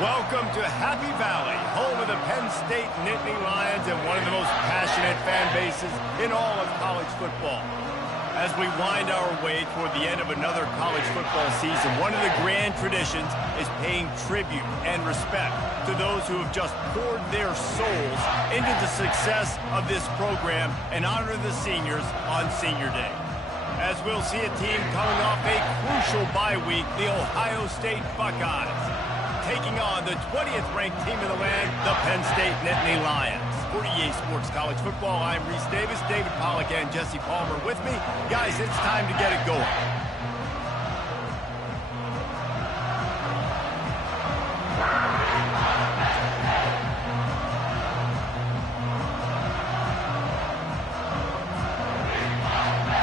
Welcome to Happy Valley, home of the Penn State Nittany Lions and one of the most passionate fan bases in all of college football. As we wind our way toward the end of another college football season, one of the grand traditions is paying tribute and respect to those who have just poured their souls into the success of this program and honor the seniors on Senior Day. As we'll see a team coming off a crucial bye week, the Ohio State Buckeyes, taking on the 20th ranked team in the land, the Penn State Nittany Lions. For EA Sports College Football, I'm Reese Davis, David Pollack, and Jesse Palmer with me. Guys, it's time to get it going.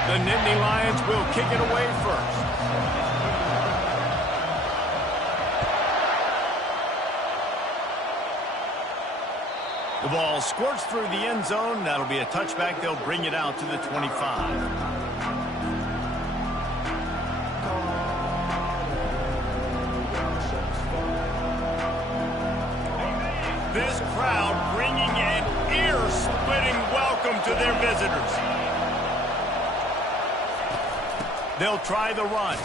The Nittany Lions will kick it away first. The ball squirts through the end zone. That'll be a touchback. They'll bring it out to the 25. This crowd bringing an ear-splitting welcome to their visitors. They'll try the run.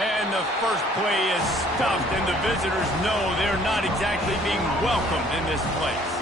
And the first play is stuffed, and the visitors know they're not exactly being welcomed in this place.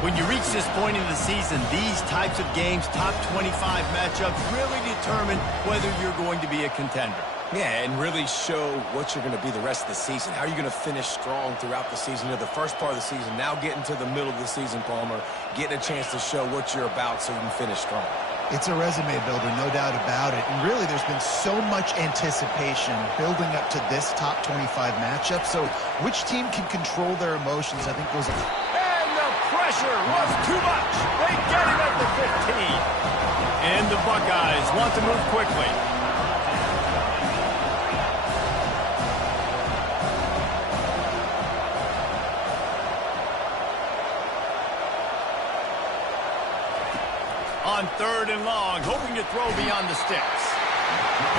When you reach this point in the season, these types of games, top 25 matchups, really determine whether you're going to be a contender. Yeah, and really show what you're going to be the rest of the season. How are you going to finish strong throughout the season? You know, the first part of the season, now getting to the middle of the season, Palmer, getting a chance to show what you're about so you can finish strong. It's a resume builder, no doubt about it. And really, there's been so much anticipation building up to this top 25 matchup. So which team can control their emotions, I think goes... And the pressure was too much. They get him at the 15. And the Buckeyes want to move quickly. On 3rd and long, hoping to throw beyond the sticks.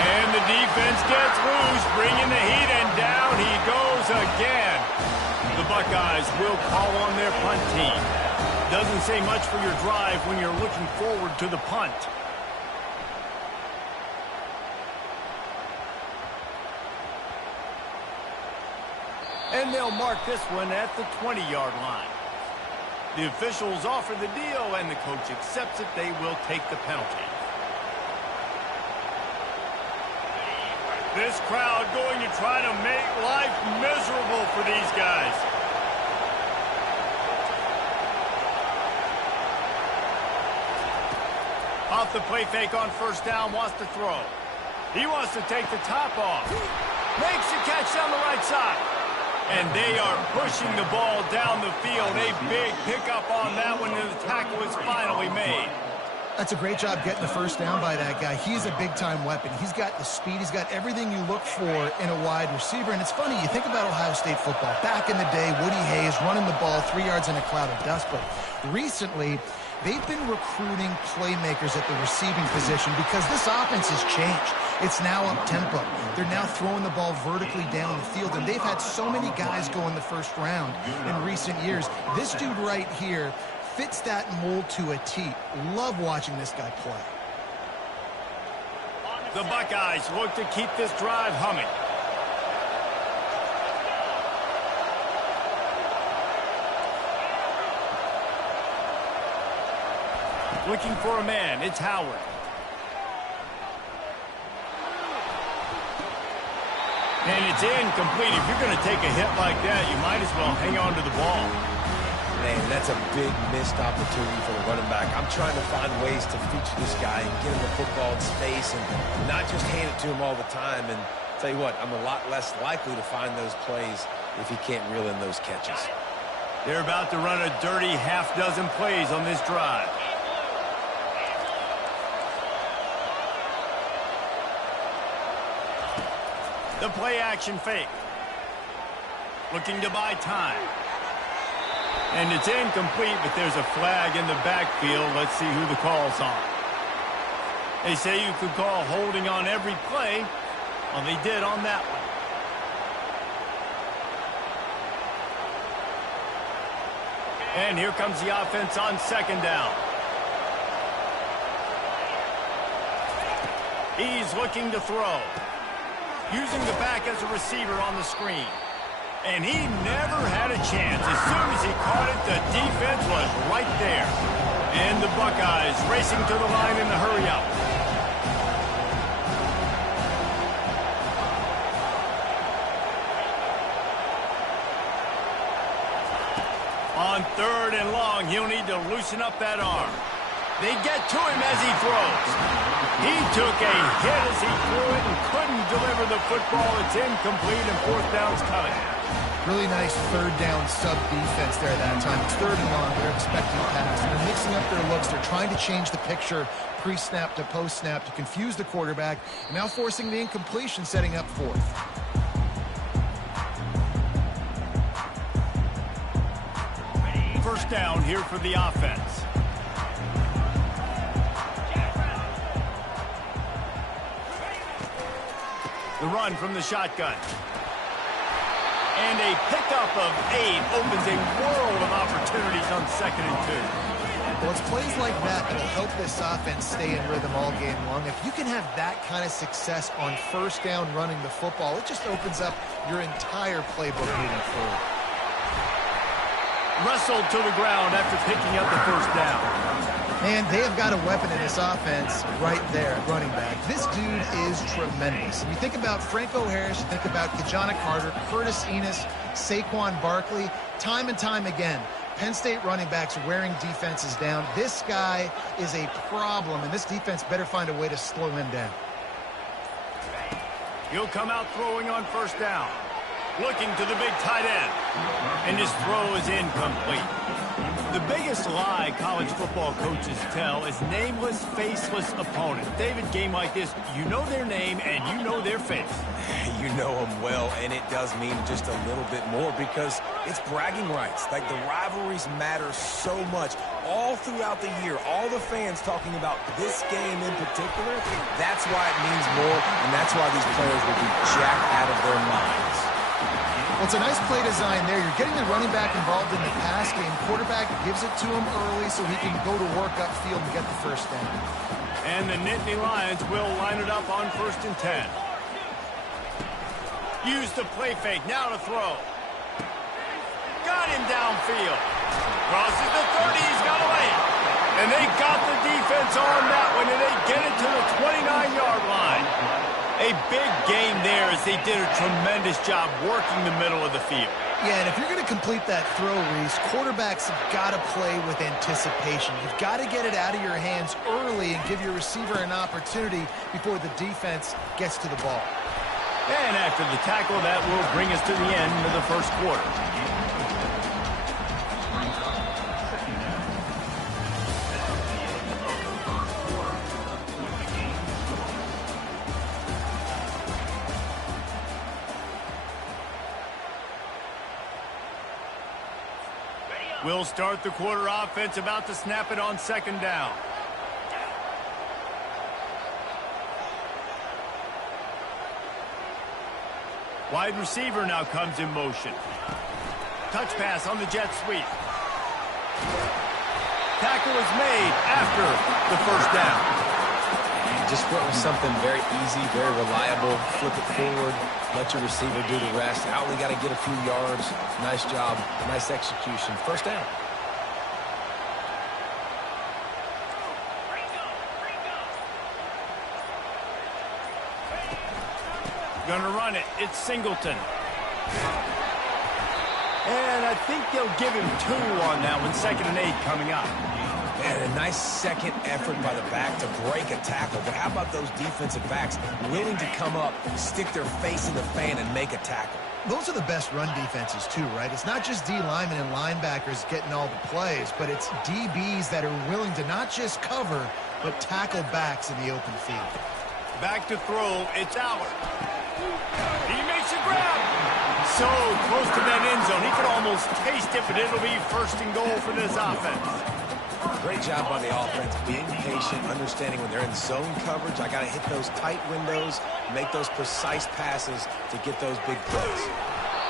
And the defense gets loose, bringing the heat, and down he goes again. The Buckeyes will call on their punt team. Doesn't say much for your drive when you're looking forward to the punt. And they'll mark this one at the 20-yard line. The officials offer the deal, and the coach accepts it. They will take the penalty. This crowd going to try to make life miserable for these guys. Off the play fake on first down, wants to throw. He wants to take the top off. Makes the catch down the right side. And they are pushing the ball down the field. A big pickup on that one, and the tackle is finally made. That's a great job getting the first down by that guy. He's a big-time weapon. He's got the speed. He's got everything you look for in a wide receiver. And it's funny, you think about Ohio State football. Back in the day, Woody Hayes running the ball 3 yards in a cloud of dust. But recently, they've been recruiting playmakers at the receiving position because this offense has changed. It's now up-tempo. They're now throwing the ball vertically down the field, and they've had so many guys go in the first round in recent years. This dude right here fits that mold to a T. Love watching this guy play. The Buckeyes look to keep this drive humming. Looking for a man, it's Howard. And it's incomplete. If you're going to take a hit like that, you might as well hang on to the ball. Man, that's a big missed opportunity for the running back. I'm trying to find ways to feature this guy and get him the football in space and not just hand it to him all the time. And tell you what, I'm a lot less likely to find those plays if he can't reel in those catches. They're about to run a dirty half-dozen plays on this drive. The play action fake. Looking to buy time. And it's incomplete, but there's a flag in the backfield. Let's see who the call's on. They say you could call holding on every play. Well, they did on that one. And here comes the offense on second down. He's looking to throw. Using the back as a receiver on the screen. And he never had a chance. As soon as he caught it, the defense was right there. And the Buckeyes racing to the line in the hurry-up. On third and long, he'll need to loosen up that arm. They get to him as he throws. He took a hit as he threw it and couldn't deliver the football. It's incomplete and fourth down's coming. Really nice third down sub defense there that time. It's third and long. They're expecting pass. And they're mixing up their looks. They're trying to change the picture pre-snap to post-snap to confuse the quarterback. And now forcing the incompletion, setting up fourth. First down here for the offense. The run from the shotgun. And a pickup of 8 opens a world of opportunities on second and 2. Well, it's plays like that that will help this offense stay in rhythm all game long. If you can have that kind of success on first down running the football, it just opens up your entire playbook moving forward. Wrestled to the ground after picking up the first down. And they have got a weapon in this offense right there at running back. This dude is tremendous. And you think about Franco Harris, you think about Kajana Carter, Curtis Enos, Saquon Barkley, time and time again, Penn State running backs wearing defenses down. This guy is a problem, and this defense better find a way to slow him down. He'll come out throwing on first down. Looking to the big tight end. And his throw is incomplete. The biggest lie college football coaches tell is nameless, faceless opponents. David, game like this, you know their name and you know their face. You know them well, and it does mean just a little bit more because it's bragging rights. Like, the rivalries matter so much all throughout the year. All the fans talking about this game in particular, that's why it means more, and that's why these players will be jacked out of their minds. Well, it's a nice play design there. You're getting the running back involved in the pass game. Quarterback gives it to him early so he can go to work upfield and get the first down. And the Nittany Lions will line it up on first and 10. Use the play fake. Now to throw. Got him downfield. Crosses the 30. He's got away. And they got the defense on that one, and they get it to the 29-yard line. A big game there as they did a tremendous job working the middle of the field. Yeah, and if you're going to complete that throw, Reese, quarterbacks have got to play with anticipation. You've got to get it out of your hands early and give your receiver an opportunity before the defense gets to the ball. And after the tackle, that will bring us to the end of the first quarter. We'll start the quarter offense, about to snap it on second down. Wide receiver now comes in motion. Touch pass on the jet sweep. Tackle is made after the first down. Just went with something very easy, very reliable. Flip it forward, let your receiver do the rest. I only got to get a few yards. Nice job, nice execution. First down. Gonna run it. It's Singleton. And I think they'll give him 2 on that one. 2nd and 8 coming up. And a nice second effort by the back to break a tackle. But how about those defensive backs willing to come up, stick their face in the fan, and make a tackle? Those are the best run defenses too, right? It's not just D linemen and linebackers getting all the plays, but it's DBs that are willing to not just cover, but tackle backs in the open field. Back to throw. It's Howard. He makes a grab. So close to that end zone. He could almost taste it, but it'll be first and goal for this offense. Great job by the offense, being patient, understanding when they're in zone coverage, I got to hit those tight windows, make those precise passes to get those big plays.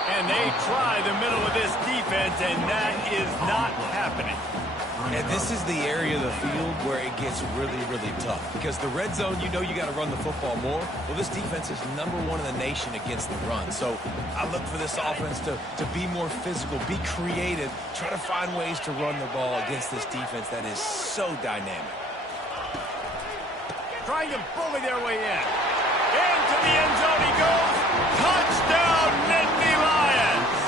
And they try the middle of this defense, and that is not happening. And this is the area of the field where it gets really, really tough. Because the red zone, you know you got to run the football more. Well, this defense is #1 in the nation against the run. So I look for this offense to be more physical, be creative, try to find ways to run the ball against this defense that is so dynamic. Trying to bully their way in. Into the end zone he goes. Touchdown, Nittany Lions!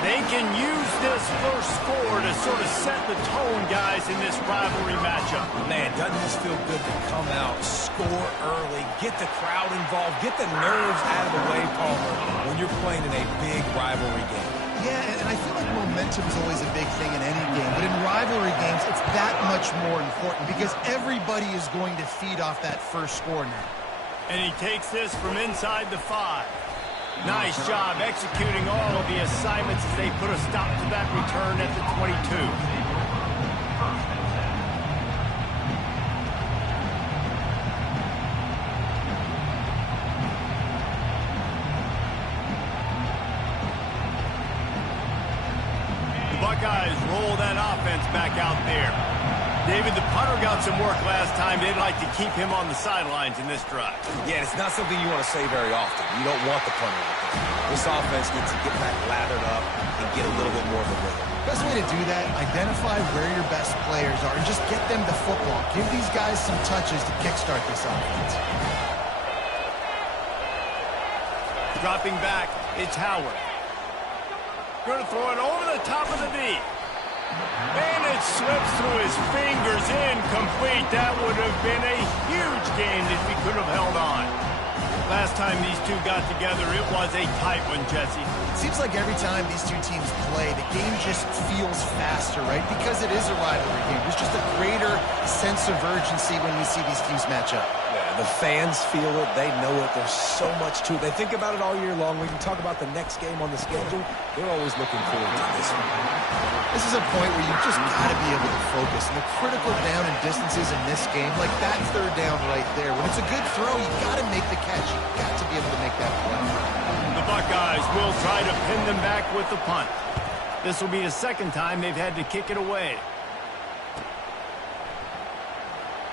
They can use this first score to sort of set the tone, guys, in this rivalry matchup. Man, doesn't this feel good to come out, score early, get the crowd involved, get the nerves out of the way, Palmer, when you're playing in a big rivalry game. Yeah, and I feel like momentum is always a big thing in any game, but in rivalry games, it's that much more important because everybody is going to feed off that first score now. And he takes this from inside the 5. Nice job executing all of the assignments as they put a stop to that return at the 22. Buckeyes roll that offense back out there. David, the punter got some work last time. They'd like to keep him on the sidelines in this drive. Yeah, it's not something you want to say very often. You don't want the punter out there. This offense needs to get back lathered up and get a little bit more of a rhythm. Best way to do that, identify where your best players are and just get them the football. Give these guys some touches to kickstart this offense. Dropping back, it's Howard. Going to throw it over the top of the knee. And it slips through his fingers, incomplete. That would have been a huge game if he could have held on. Last time these two got together, it was a tight one, Jesse. It seems like every time these two teams play, the game just feels faster, right? Because it is a rivalry game. There's just a greater sense of urgency when we see these teams match up. Yeah, the fans feel it. They know it. There's so much to it. They think about it all year long. We can talk about the next game on the schedule. They're always looking forward to this one. This is a point where you just got to be able to focus. And the critical down and distances in this game, like that third down right there, when it's a good throw, you got to make the catch. You got to be able to make that play. The Buckeyes will try to pin them back with the punt. This will be the second time they've had to kick it away.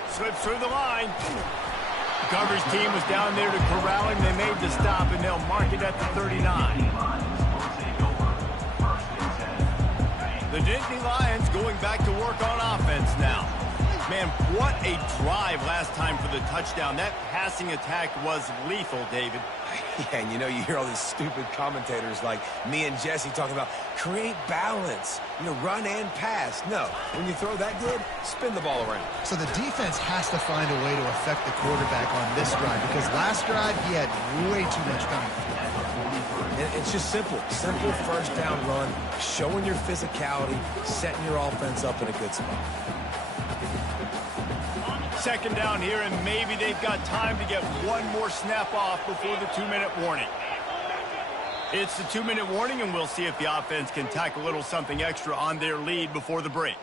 Slips through the line. The coverage team was down there to corral him. They made the stop, and they'll mark it at the 39. The Nittany Lions going back to work on offense now. Man, what a drive last time for the touchdown. That passing attack was lethal, David. Yeah, and you know, you hear all these stupid commentators like me and Jesse talking about create balance, run and pass. No, when you throw that good, spin the ball around. So the defense has to find a way to affect the quarterback on this drive because last drive he had way too much coming. It's just simple first down run, showing your physicality, setting your offense up in a good spot. Second down here, and maybe they've got time to get one more snap off before the 2-minute warning. It's the 2-minute warning, and we'll see if the offense can tack a little something extra on their lead before the break.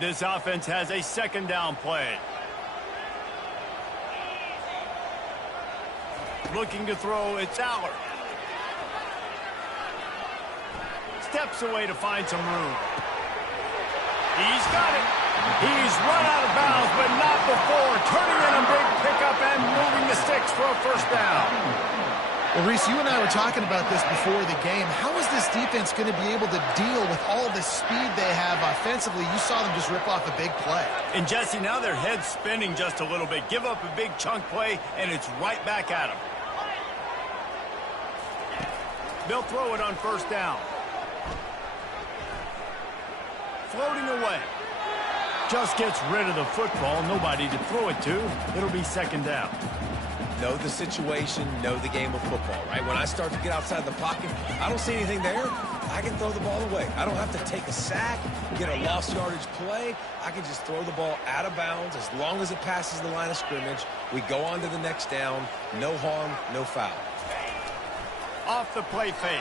This offense has a second down play. Looking to throw, it's Allard. Steps away to find some room. He's got it. He's run out of bounds, but not before. Turning in a big pickup and moving the sticks for a first down. Well, Reese, you and I were talking about this before the game. How is this defense going to be able to deal with all the speed they have offensively? You saw them just rip off a big play. And, Jesse, now their head's spinning just a little bit. Give up a big chunk play, and it's right back at them. They'll throw it on first down. Floating away. Just gets rid of the football. Nobody to throw it to. It'll be second down. Know the situation, know the game of football, right? When I start to get outside the pocket, I don't see anything there, I can throw the ball away. I don't have to take a sack, get a lost yardage play. I can just throw the ball out of bounds as long as it passes the line of scrimmage. We go on to the next down. No harm, no foul. Off the play fake.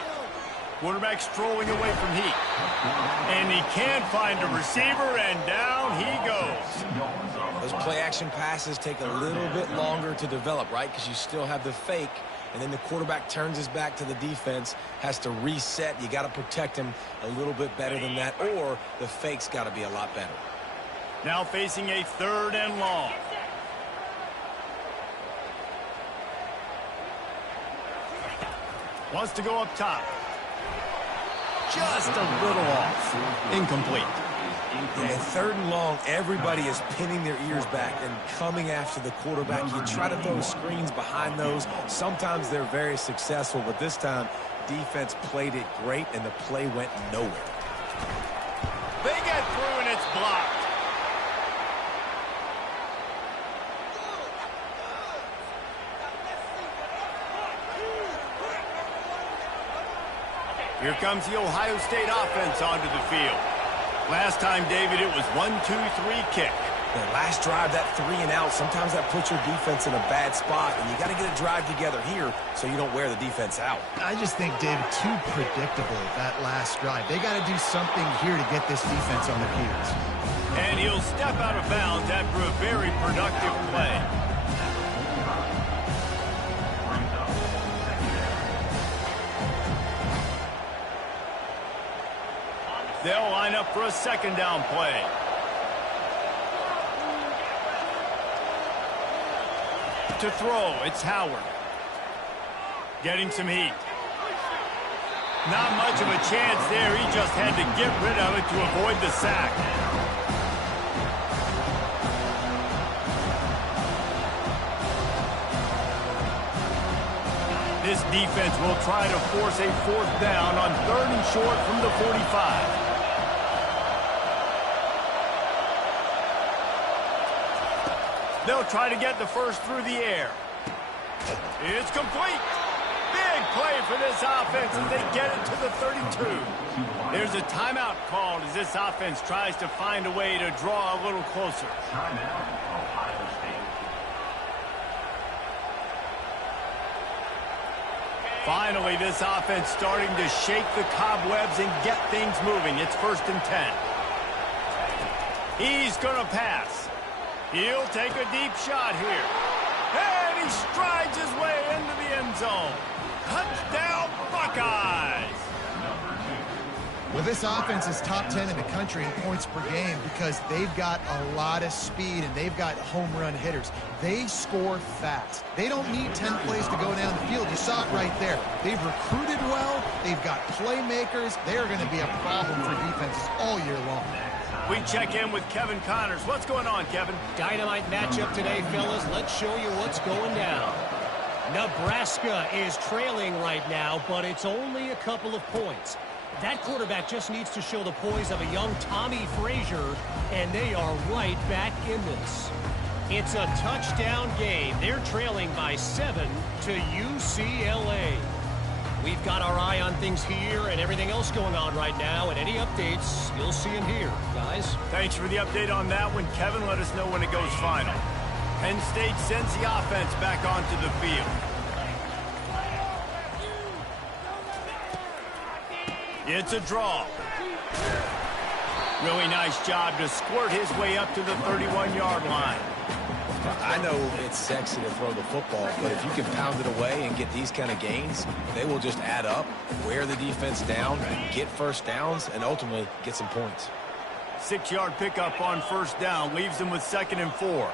Quarterback strolling away from heat. And he can't find a receiver, and down he goes. Those play-action passes take a little bit longer to develop, right? Because you still have the fake, and then the quarterback turns his back to the defense, has to reset. You got to protect him a little bit better than that, or the fake's got to be a lot better. Now facing a 3rd and long. Wants to go up top. Just a little off. Incomplete. And 3rd and long, everybody is pinning their ears back and coming after the quarterback. You try to throw screens behind those. Sometimes they're very successful, but this time, defense played it great, and the play went nowhere. They get through, and it's blocked. Here comes the Ohio State offense onto the field. Last time, David, it was 1-2-3 kick. The last drive, that 3 and out, sometimes that puts your defense in a bad spot, and you got to get a drive together here so you don't wear the defense out. I just think, David, too predictable, that last drive. They got to do something here to get this defense on their heels. And he'll step out of bounds after a very productive play. They'll line up for a 2nd down play. To throw, it's Howard. Getting some heat. Not much of a chance there. He just had to get rid of it to avoid the sack. This defense will try to force a 4th down on 3rd and short from the 45. They'll try to get the first through the air. It's complete. Big play for this offense as they get it to the 32. There's a timeout called as this offense tries to find a way to draw a little closer. Finally, this offense starting to shake the cobwebs and get things moving. It's 1st and 10. He's going to pass. He'll take a deep shot here. And he strides his way into the end zone. Touchdown, Buckeyes! Well, this offense is top 10 in the country in points per game because they've got a lot of speed and they've got home run hitters. They score fast. They don't need 10 plays to go down the field. You saw it right there. They've recruited well. They've got playmakers. They're going to be a problem for defenses all year long. We check in with Kevin Connors. What's going on, Kevin? Dynamite matchup today, fellas. Let's show you what's going down. Nebraska is trailing right now, but it's only a couple of points. That quarterback just needs to show the poise of a young Tommy Frazier, and they are right back in this. It's a touchdown game. They're trailing by 7 to UCLA. We've got our eye on things here and everything else going on right now, and any updates, you'll see them here, guys. Thanks for the update on that one, Kevin. Let us know when it goes final. Penn State sends the offense back onto the field. It's a draw. Really nice job to squirt his way up to the 31-yard line. I know it's sexy to throw the football, but if you can pound it away and get these kind of gains, they will just add up, wear the defense down, get first downs, and ultimately get some points. 6-yard pickup on 1st down leaves them with 2nd and 4.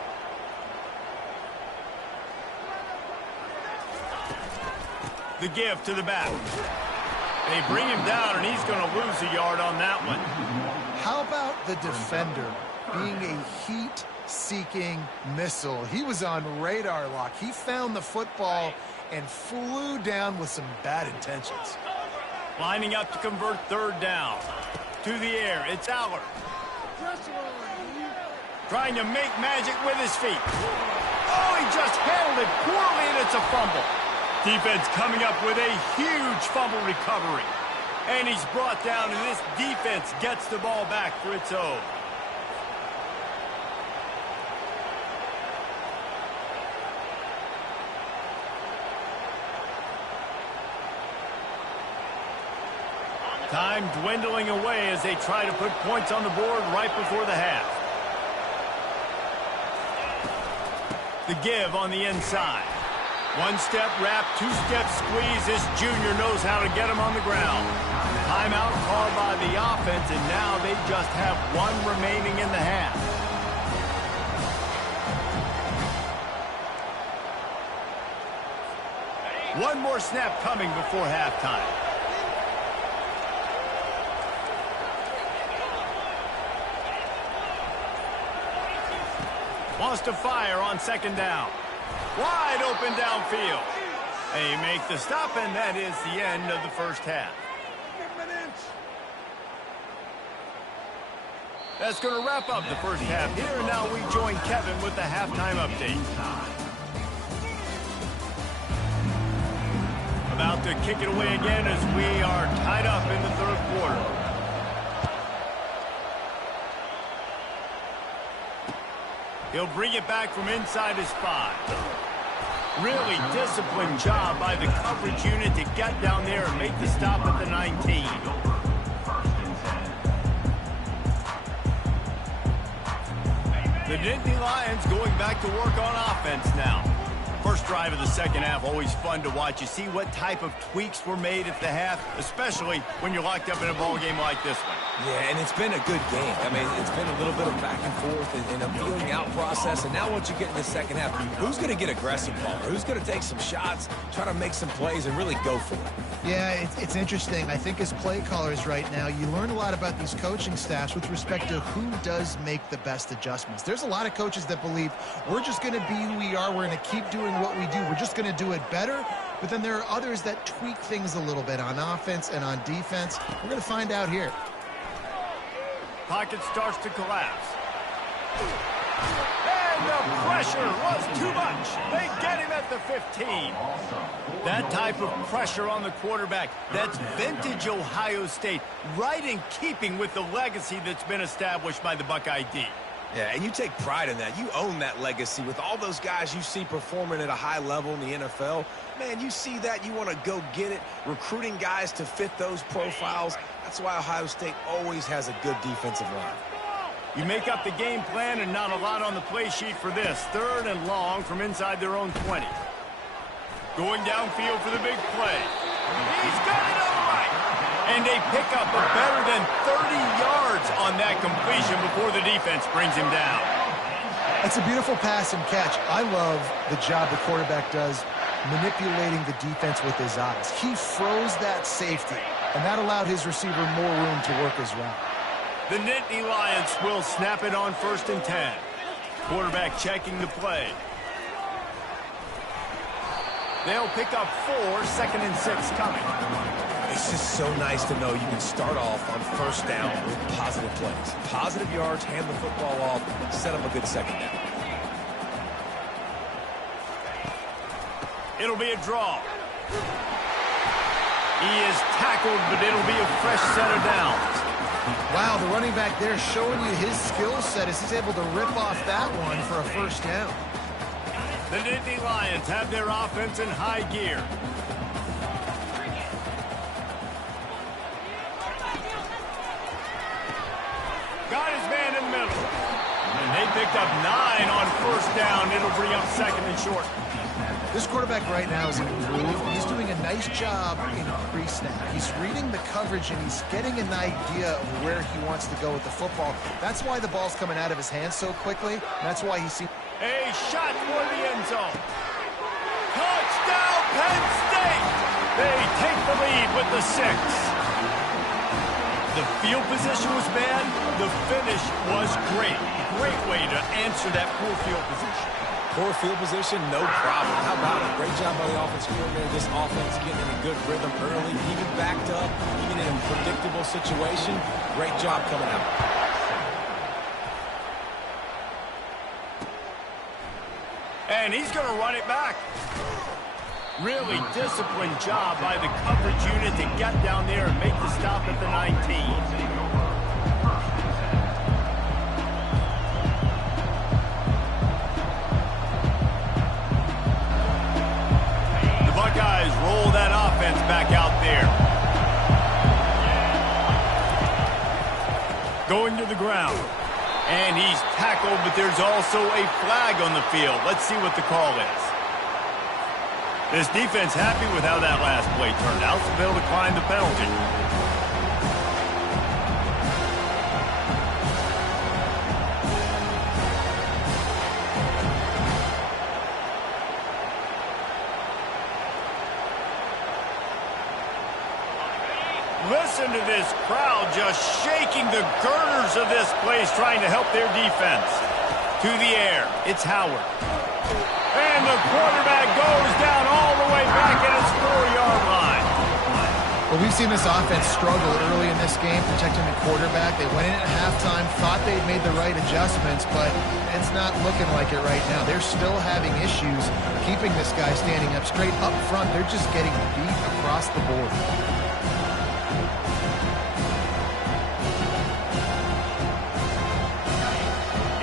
The give to the back. They bring him down, and he's going to lose a yard on that one. How about the defender being a heat-seeking missile? He was on radar lock. He found the football and flew down with some bad intentions. Lining up to convert 3rd down. To the air, it's Aller. Trying to make magic with his feet. Oh, he just handled it poorly, and it's a fumble. Defense coming up with a huge fumble recovery. And he's brought down, and this defense gets the ball back for its own. Time dwindling away as they try to put points on the board right before the half. The give on the inside. One-step wrap, two-step squeeze. This junior knows how to get him on the ground. Timeout called by the offense, and now they just have one remaining in the half. One more snap coming before halftime. Wants to fire on second down. Wide open downfield. They make the stop, and that is the end of the first half. That's going to wrap up the first half here, and now we join Kevin with the halftime update. About to kick it away again as we are tied up in the third quarter. He'll bring it back from inside his 5. Really disciplined job by the coverage unit to get down there and make the stop at the 19. The Nittany Lions going back to work on offense now. First drive of the second half, always fun to watch. You see what type of tweaks were made at the half, especially when you're locked up in a ball game like this one. Yeah, and it's been a good game. I mean, it's been a little bit of back and forth and a feeling out process. And now once you get in the second half, who's going to get aggressive, Palmer? Who's going to take some shots, try to make some plays, and really go for it? Yeah, it's interesting. I think as play callers right now, you learn a lot about these coaching staffs with respect to who does make the best adjustments. There's a lot of coaches that believe we're just going to be who we are. We're going to keep doing what we do. We're just going to do it better. But then there are others that tweak things a little bit on offense and on defense. We're going to find out here. Pocket starts to collapse. And the pressure was too much. They get him at the 15. That type of pressure on the quarterback, that's vintage Ohio State, right in keeping with the legacy that's been established by the Buckeye D. Yeah, and you take pride in that. You own that legacy with all those guys you see performing at a high level in the NFL. Man, you see that, you want to go get it, recruiting guys to fit those profiles. That's why Ohio State always has a good defensive line. You make up the game plan and not a lot on the play sheet for this. Third and long from inside their own 20. Going downfield for the big play. He's got it on the right. And they pick up a better than 30 yards on that completion before the defense brings him down. It's a beautiful pass and catch. I love the job the quarterback does manipulating the defense with his eyes. He froze that safety, and that allowed his receiver more room to work his route. The Nittany Lions will snap it on 1st and 10. Quarterback checking the play. They'll pick up 4, 2nd and 6 coming. It's just so nice to know you can start off on first down with positive plays. Positive yards, hand the football off, set up a good second down. It'll be a draw. He is tackled, but it'll be a fresh set of downs. Wow, the running back there showing you his skill set as he's able to rip off that one for a first down. The Nittany Lions have their offense in high gear. Got his man in the middle. And they picked up 9 on first down. It'll bring up 2nd and short. This quarterback right now is in groove. He's doing a nice job in pre-snap. He's reading the coverage, and he's getting an idea of where he wants to go with the football. That's why the ball's coming out of his hands so quickly. That's why he seems... A shot for the end zone. Touchdown, Penn State! They take the lead with the 6. The field position was bad. The finish was great. Great way to answer that poor field position. Poor field position, no problem. How about it? Great job by the offensive coordinator. This offense getting in a good rhythm early, even backed up, even in a predictable situation. Great job coming out. And he's going to run it back. Really disciplined job by the coverage unit to get down there and make the stop at the 19. Buckeyes roll that offense back out there. Going to the ground. And he's tackled, but there's also a flag on the field. Let's see what the call is. This defense happy with how that last play turned out, so they'll decline the penalty. Listen to this crowd just shaking the girders of this place, trying to help their defense. To the air, it's Howard. And the quarterback goes down all the way back at his 4-yard line. Well, we've seen this offense struggle early in this game, protecting the quarterback. They went in at halftime, thought they'd made the right adjustments, but it's not looking like it right now. They're still having issues keeping this guy standing up straight up front. They're just getting beat across the board.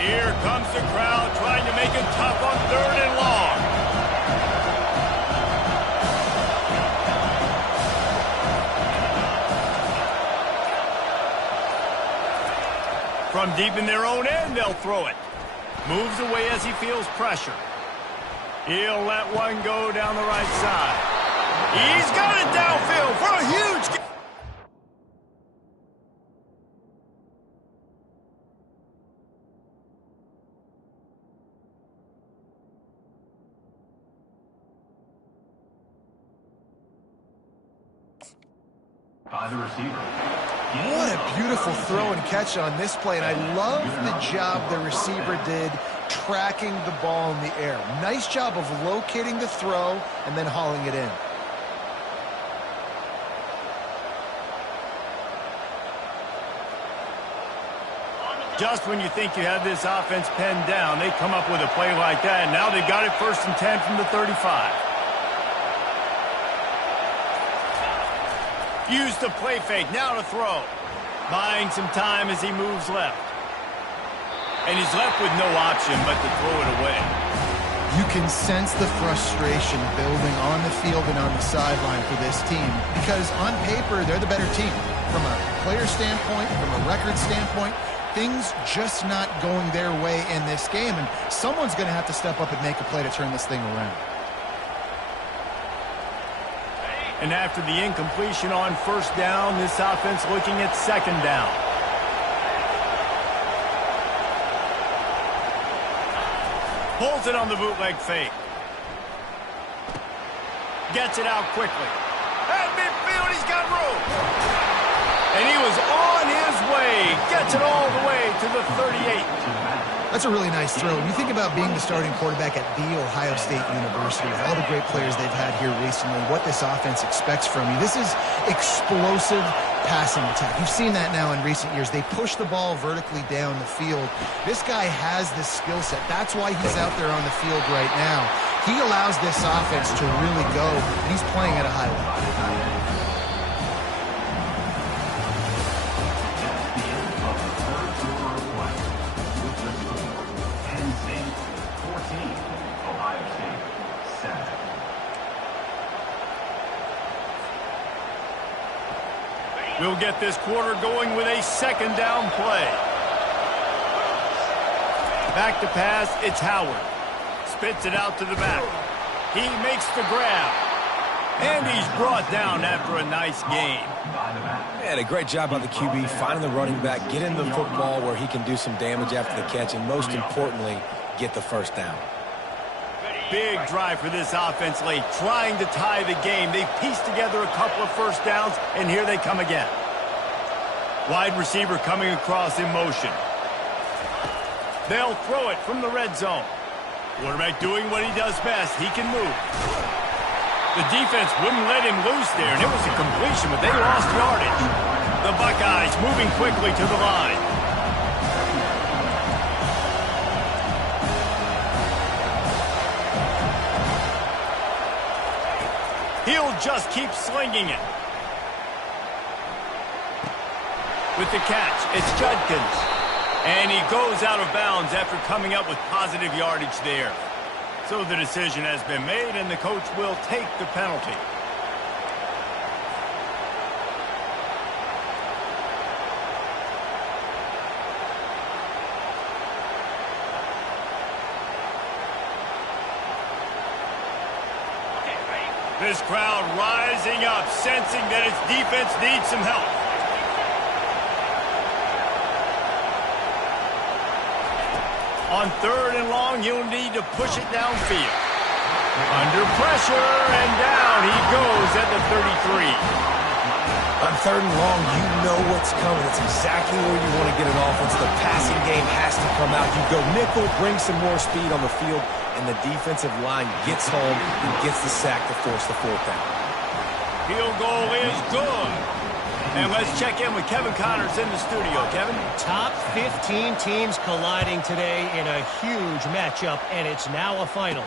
Here comes the crowd trying to make it tough on 3rd and long. From deep in their own end, they'll throw it. Moves away as he feels pressure. He'll let one go down the right side. He's got it downfield for a huge game. By the receiver. What a beautiful throw and catch on this play, and I love the job the receiver did tracking the ball in the air. Nice job of locating the throw and then hauling it in. Just when you think you have this offense pinned down, they come up with a play like that, and now they've got it 1st and 10 from the 35. Use the play fake, now to throw. Buying some time as he moves left. And he's left with no option but to throw it away. You can sense the frustration building on the field and on the sideline for this team because on paper, they're the better team. From a player standpoint, from a record standpoint, things just not going their way in this game, and someone's going to have to step up and make a play to turn this thing around. And after the incompletion on 1st down, this offense looking at 2nd down. Pulls it on the bootleg fake. Gets it out quickly. At midfield, he's got room. And he was on his way. Gets it all the way to the 38. That's a really nice throw. When you think about being the starting quarterback at The Ohio State University, with all the great players they've had here recently, what this offense expects from you, this is explosive passing attack. You've seen that now in recent years. They push the ball vertically down the field. This guy has this skill set. That's why he's out there on the field right now. He allows this offense to really go, and he's playing at a high level. Penn State 14, Ohio State 7. We'll get this quarter going with a 2nd down play. Back to pass, it's Howard. Spits it out to the back. He makes the grab. And he's brought down after a nice game. Man, a great job by the QB, finding the running back, getting the football where he can do some damage after the catch, and most importantly, get the 1st down. Big drive for this offense late, trying to tie the game. They pieced together a couple of 1st downs, and here they come again. Wide receiver coming across in motion. They'll throw it from the red zone. Quarterback doing what he does best. He can move. The defense wouldn't let him loose there, and it was a completion, but they lost yardage. The Buckeyes moving quickly to the line. He'll just keep slinging it. With the catch, it's Judkins. And he goes out of bounds after coming up with positive yardage there. So the decision has been made, and the coach will take the penalty. This crowd rising up, sensing that its defense needs some help. On 3rd and long, he'll need to push it downfield. Under pressure, and down he goes at the 33. On 3rd and long, you know what's coming. It's exactly where you want to get an offense. The passing game has to come out. You go nickel, bring some more speed on the field, and the defensive line gets home and gets the sack to force the 4th down. Field goal is good. And let's check in with Kevin Connors in the studio. Kevin? Top 15 teams colliding today in a huge matchup, and it's now a final.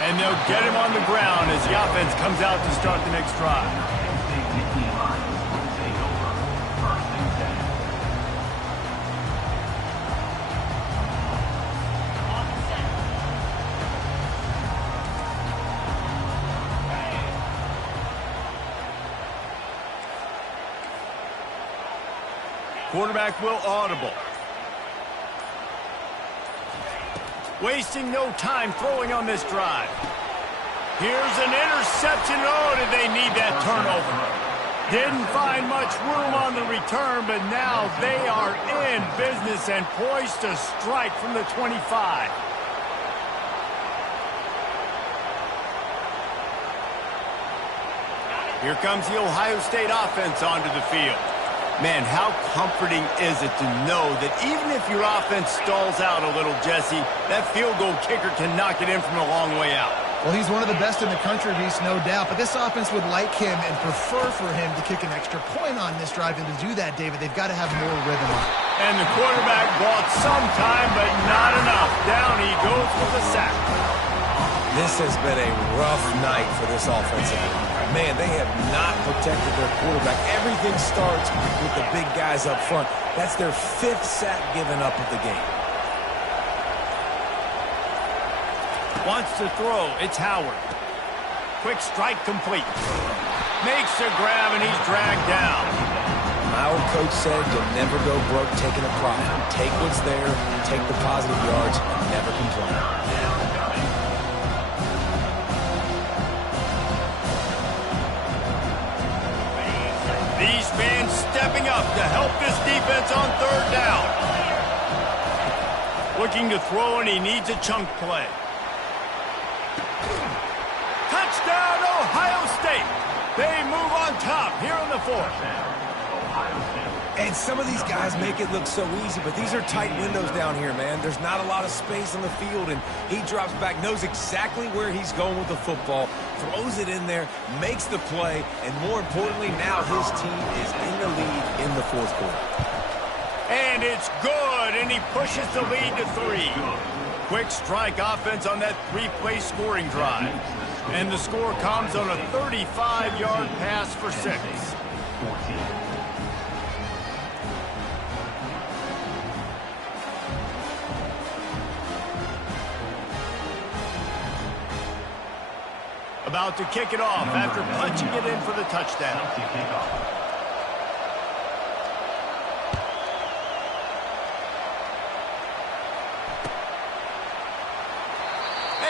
And they'll get him on the ground as the offense comes out to start the next drive. Penn State Nittany Lions will take over. 1st and 10. Quarterback will audible. Wasting no time throwing on this drive. Here's an interception. Oh, did they need that turnover? Didn't find much room on the return, but now they are in business and poised to strike from the 25. Here comes the Ohio State offense onto the field. Man, how comforting is it to know that even if your offense stalls out a little, Jesse, that field goal kicker can knock it in from a long way out. Well, he's one of the best in the country, Reese, no doubt. But this offense would like him and prefer for him to kick an extra point on this drive. And to do that, David, they've got to have more rhythm on it. And the quarterback bought some time, but not enough. Down he goes with a sack. This has been a rough night for this offensive line. Man, they have not protected their quarterback. Everything starts with the big guys up front. That's their 5th sack given up of the game. Wants to throw. It's Howard. Quick strike complete. Makes a grab, and he's dragged down. My old coach said you'll never go broke taking a profit. Take what's there, take the positive yards, and never complain. These fans stepping up to help this defense on 3rd down. Looking to throw, and he needs a chunk play. Touchdown, Ohio State. They move on top here in the 4th. And some of these guys make it look so easy, but these are tight windows down here, man. There's not a lot of space on the field, and he drops back, knows exactly where he's going with the football, throws it in there, makes the play, and more importantly, now his team is in the lead in the 4th quarter. And it's good, and he pushes the lead to 3. Quick strike offense on that 3-play scoring drive. And the score comes on a 35-yard pass for 6. 14. About to kick it off after punching it in for the touchdown.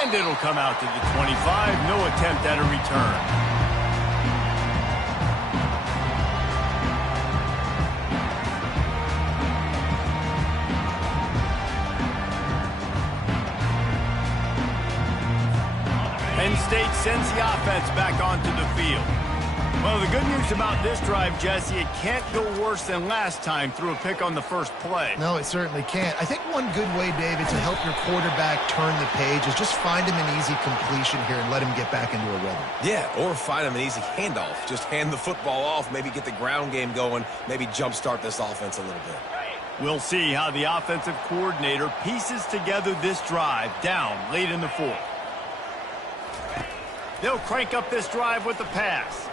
And it'll come out to the 25. No attempt at a return. Penn State sends the offense back onto the field. Well, the good news about this drive, Jesse, it can't go worse than last time through a pick on the first play. No, it certainly can't. I think one good way, David, to help your quarterback turn the page is just find him an easy completion here and let him get back into a rhythm. Yeah, or find him an easy handoff. Just hand the football off, maybe get the ground game going, maybe jumpstart this offense a little bit. We'll see how the offensive coordinator pieces together this drive down late in the 4th. They'll crank up this drive with the pass.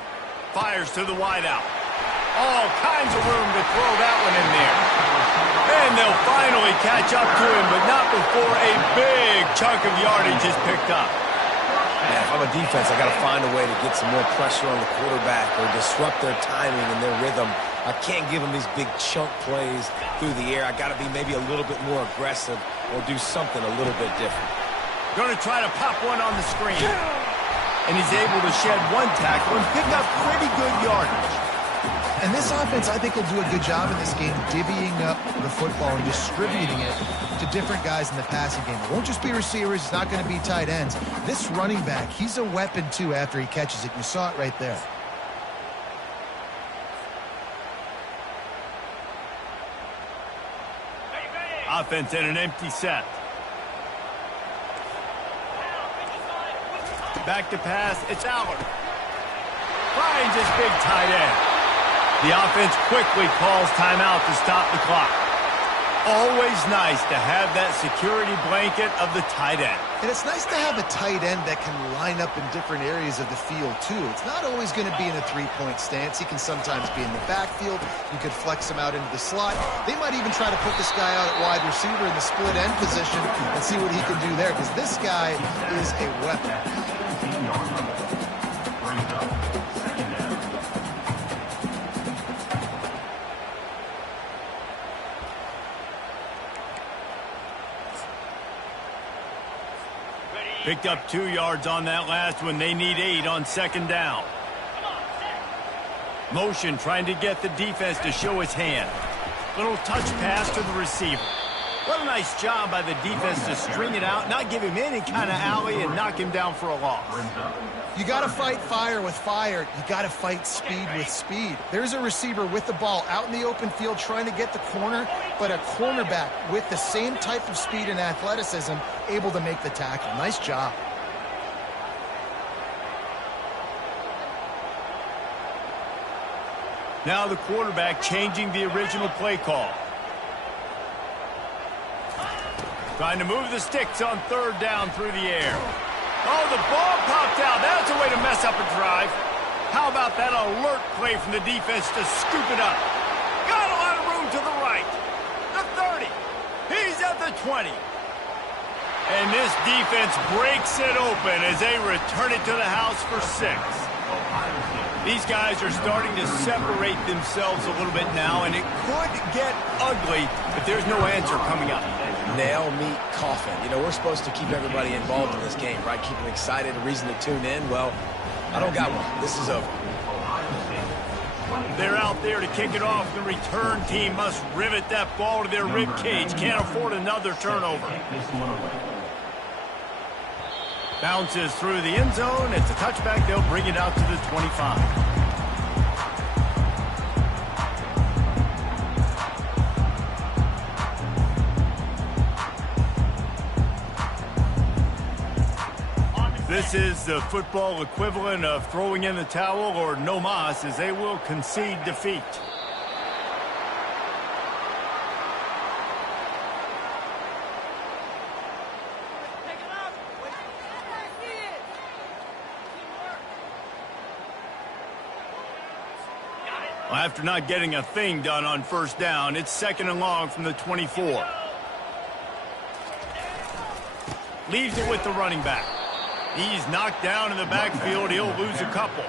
Fires to the wideout. All kinds of room to throw that one in there. And they'll finally catch up to him, but not before a big chunk of yardage is picked up. Man, if I'm a defense, I got to find a way to get some more pressure on the quarterback or disrupt their timing and their rhythm. I can't give them these big chunk plays through the air. I got to be maybe a little bit more aggressive or do something a little bit different. Going to try to pop one on the screen. And he's able to shed one tackle and pick up pretty good yardage. And this offense, I think, will do a good job in this game divvying up the football and distributing it to different guys in the passing game. It won't just be receivers. It's not going to be tight ends. This running back, he's a weapon, too, after he catches it. You saw it right there. Offense in an empty set. Back to pass, it's Allard. Finds his big tight end. The offense quickly calls timeout to stop the clock. Always nice to have that security blanket of the tight end. And it's nice to have a tight end that can line up in different areas of the field, too. It's not always going to be in a three-point stance. He can sometimes be in the backfield. You could flex him out into the slot. They might even try to put this guy out at wide receiver in the split end position and see what he can do there, because this guy is a weapon. Picked up 2 yards on that last one. They need 8 on second down. Motion trying to get the defense to show his hand. Little touch pass to the receiver. What a nice job by the defense to string it out, not give him any kind of alley, and knock him down for a loss. You got to fight fire with fire. You got to fight speed with speed. There's a receiver with the ball out in the open field trying to get the corner, but a cornerback with the same type of speed and athleticism able to make the tackle. Nice job. Now the quarterback changing the original play call. Trying to move the sticks on third down through the air. Oh, the ball popped out. That's a way to mess up a drive. How about that alert play from the defense to scoop it up? Got a lot of room to the right. The 30. He's at the 20. And this defense breaks it open as they return it to the house for 6. These guys are starting to separate themselves a little bit now, and it could get ugly if there's no answer coming up. Nail, meat, coffin. You know, we're supposed to keep everybody involved in this game, right? Keep them excited, a reason to tune in. Well, I don't got one. This is over. They're out there to kick it off. The return team must rivet that ball to their rib cage. Can't afford another turnover. Bounces through the end zone. It's a touchback. They'll bring it out to the 25. This is the football equivalent of throwing in the towel or no mas, as they will concede defeat. Well, after not getting a thing done on first down, it's 2nd and long from the 24. Leaves it with the running back. He's knocked down in the backfield. He'll lose a couple.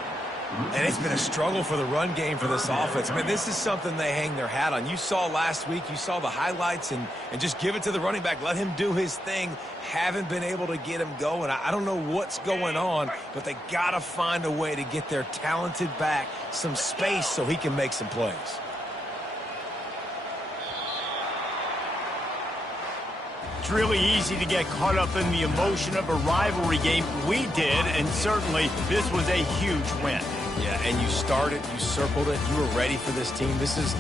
And it's been a struggle for the run game for this offense. I mean, this is something they hang their hat on. You saw last week, you saw the highlights, and just give it to the running back. Let him do his thing. Haven't been able to get him going. I don't know what's going on, but they got to find a way to get their talented back some space so he can make some plays. It's really easy to get caught up in the emotion of a rivalry game. We did, and certainly this was a huge win. Yeah, and you started, you circled it, you were ready for this team. This is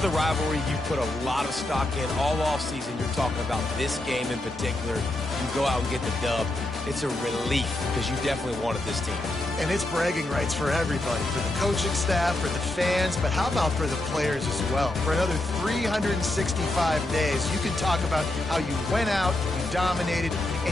the rivalry you put a lot of stock in all offseason. You're talking about this game in particular. You go out and get the dub. It's a relief because you definitely wanted this team. And it's bragging rights for everybody, for the coaching staff, for the fans, but how about for the players as well? For another 365 days, you can talk about how you went out, you dominated,